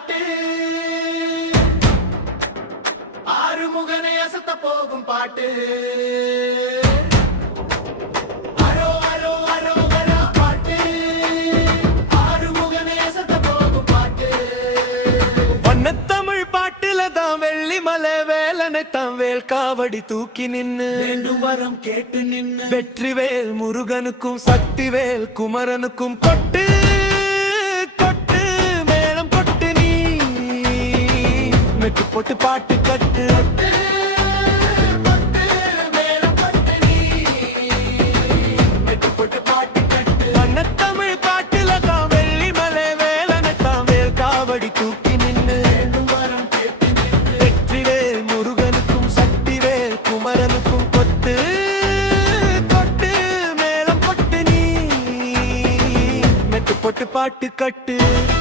பாட்டு. ஆறுமுகனை அசத்த போகும் பாட்டு. தான் வேல் காவடி தூக்கி நின்னு. வரம் கேட்டு நின்னு. வெற்றி வேல் முருகனுக்கும் சக்தி வேல் குமரனுக்கும் கொட்டு போட்டு பாட்டு கட்டு. பாட்டு கட்டு.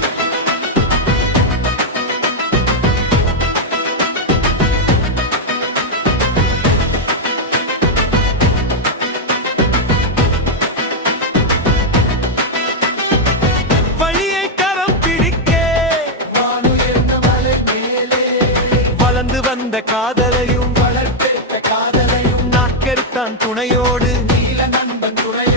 வளர்ந்து காதலையும் வளர்த்தெடுத்த காதலையும் நாக்கெடுத்தான் துணையோடு. நீல நண்பன் துணை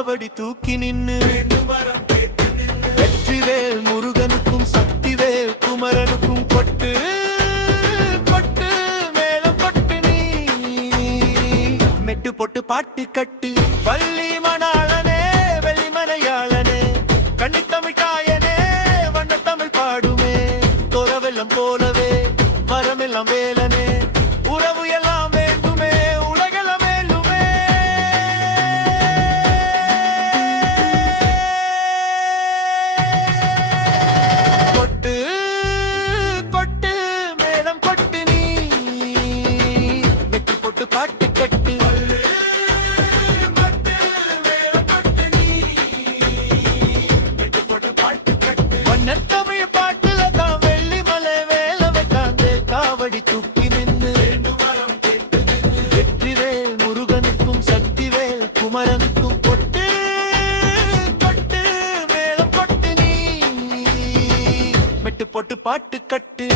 வேல் காவடி தூக்கி நின்னு. வேண்டும் வெற்றி வேல் முருகனுக்கும் சக்தி வேல் குமரனுக்கும் கொட்டு கொட்டு மேளம் கொட்டு நீ. மெட்டு பொட்டு பாட்டு கட்டு வள்ளி மணாளனே வெள்ளிமனையாளனே வண்ண தமிழ் பாடுமே. தோரவெல்லாம் போலவே மரமெல்லாம் வேலனே. தூக்கி நின்னு வேண்டும் முருகனுக்கும் சக்தி குமரனுக்கும் கொட்டு கொட்டு மேளம் கொட்டு நீ. மெட்டு போட்டு பாட்டு கட்டு.